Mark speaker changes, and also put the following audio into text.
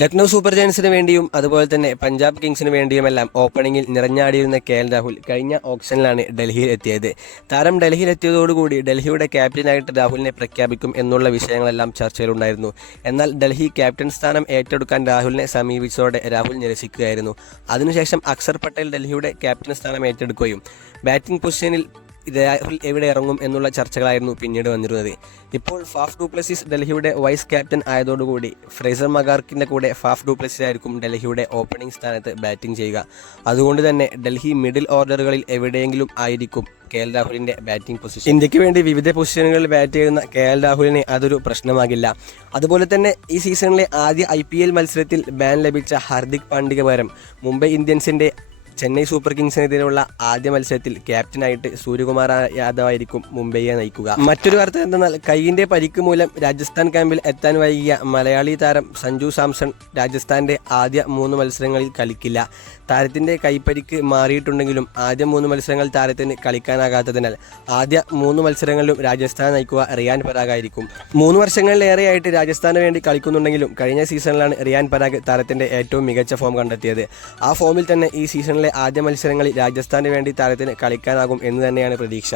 Speaker 1: Lucknow super ജയൻസിന് വേണ്ടിയും അതുപോലെ തന്നെ പഞ്ചാബ് കിങ്സിന് വേണ്ടിയുമെല്ലാം ഓപ്പണിംഗിൽ നിറഞ്ഞാടിയിരുന്ന കെ എൽ രാഹുൽ കഴിഞ്ഞ ഓപ്ഷനിലാണ് ഡൽഹിയിൽ എത്തിയത്. താരം ഡൽഹിയിൽ എത്തിയതോടുകൂടി ഡൽഹിയുടെ ക്യാപ്റ്റനായിട്ട് രാഹുലിനെ പ്രഖ്യാപിക്കും എന്നുള്ള വിഷയങ്ങളെല്ലാം ചർച്ചയിലുണ്ടായിരുന്നു. എന്നാൽ ഡൽഹി ക്യാപ്റ്റൻ സ്ഥാനം ഏറ്റെടുക്കാൻ രാഹുലിനെ സമീപിച്ചതോടെ രാഹുൽ നിരസിക്കുകയായിരുന്നു. അതിനുശേഷം അക്സർ പട്ടേൽ ഡൽഹിയുടെ ക്യാപ്റ്റൻ സ്ഥാനം ഏറ്റെടുക്കുകയും ബാറ്റിംഗ് പൊസിഷനിൽ രാഹുൽ എവിടെ ഇറങ്ങും എന്നുള്ള ചർച്ചകളായിരുന്നു പിന്നീട് വന്നിരുന്നത്. ഇപ്പോൾ ഫാഫ് ഡൂപ്ലസിസ് ഡൽഹിയുടെ വൈസ് ക്യാപ്റ്റൻ ആയതോടുകൂടി ഫ്രേസർ മഗാർക്കിന്റെ കൂടെ ഫാഫ് ഡൂപ്ലസിസ് ആയിരിക്കും ഡൽഹിയുടെ ഓപ്പണിംഗ് സ്ഥാനത്ത് ബാറ്റിംഗ് ചെയ്യുക. അതുകൊണ്ട് തന്നെ ഡൽഹി മിഡിൽ ഓർഡറുകളിൽ എവിടെയെങ്കിലും ആയിരിക്കും കെ എൽ രാഹുലിന്റെ ബാറ്റിംഗ് പൊസിഷൻ. ഇന്ത്യയ്ക്ക് വേണ്ടി വിവിധ പൊസിഷനുകളിൽ ബാറ്റ് ചെയ്യുന്ന കെ എൽ രാഹുലിന് അതൊരു പ്രശ്നമാകില്ല. അതുപോലെ തന്നെ ഈ സീസണിലെ ആദ്യ ഐ മത്സരത്തിൽ ബാൻ ലഭിച്ച ഹാർദിക് പാണ്ഡ്യ പകരം മുംബൈ ഇന്ത്യൻസിന്റെ ചെന്നൈ സൂപ്പർ കിങ്സിനെതിരെയുള്ള ആദ്യ മത്സരത്തിൽ ക്യാപ്റ്റനായിട്ട് സൂര്യകുമാർ യാദവ് ആയിരിക്കും മുംബൈയെ നയിക്കുക. മറ്റൊരു വാർത്ത എന്തെന്നാൽ കൈയിന്റെ പരിക്ക് മൂലം രാജസ്ഥാൻ ക്യാമ്പിൽ എത്താൻ വൈകിയ മലയാളി താരം സഞ്ജു സാംസൺ രാജസ്ഥാന്റെ ആദ്യ മൂന്ന് മത്സരങ്ങളിൽ കളിക്കില്ല. താരത്തിന്റെ കൈപ്പരിക്ക് മാറിയിട്ടുണ്ടെങ്കിലും ആദ്യ മൂന്ന് മത്സരങ്ങൾ താരത്തിന് കളിക്കാനാകാത്തതിനാൽ ആദ്യ മൂന്ന് മത്സരങ്ങളിലും രാജസ്ഥാൻ നയിക്കുക റിയാൻ പരാഗ് ആയിരിക്കും. മൂന്ന് വർഷങ്ങളിലേറെയായിട്ട് രാജസ്ഥാന് വേണ്ടി കളിക്കുന്നുണ്ടെങ്കിലും കഴിഞ്ഞ സീസണിലാണ് റിയാൻ പരാഗ് താരത്തിന്റെ ഏറ്റവും മികച്ച ഫോം കണ്ടെത്തിയത്. ആ ഫോമിൽ തന്നെ ഈ ആദ്യ മത്സരങ്ങളിൽ രാജസ്ഥാന് വേണ്ടി താരത്തിന് കളിക്കാനാകും എന്ന് തന്നെയാണ് പ്രതീക്ഷ.